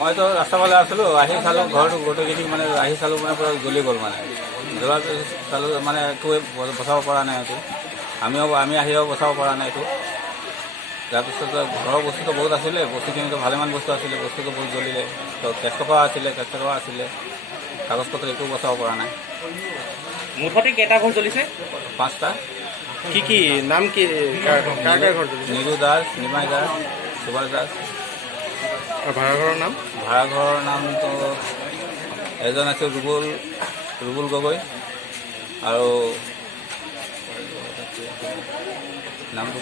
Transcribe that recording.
মইতো ৰাস্তা ফালে আছিলোঁ, আহি চালোঁ ঘৰটো গোটেইখিনি মানে আহি চালোঁ মানে পূৰা জ্বলি গ'ল মানে। জ্বলাৰ পিছত চালোঁ মানে একোৱে বচাব পৰা নাই এইটো, আমি আহিও বচাব পৰা নাই এইটো। তাৰপিছত ঘৰৰ বস্তুটো বহুত আছিলে, বস্তুখিনিতো ভালেমান বস্তু আছিলে, বস্তুটো বহুত জ্বলিলে। তো কেছ টকা আছিলে, কাগজ পত্ৰ একো বচাব পৰা নাই। মুঠতে কেইটা ঘৰ জ্বলিছে? 5টা। কি নাম কি কাৰ ঘৰ জ্বলিছে? নীলু দাস, নিমাই দাস, সুভাষ দাস। আৰু ভাড়াঘৰৰ নাম? ভাড়াঘৰৰ নামটো এজন আছে ৰুবুল গগৈ, আৰু নামটো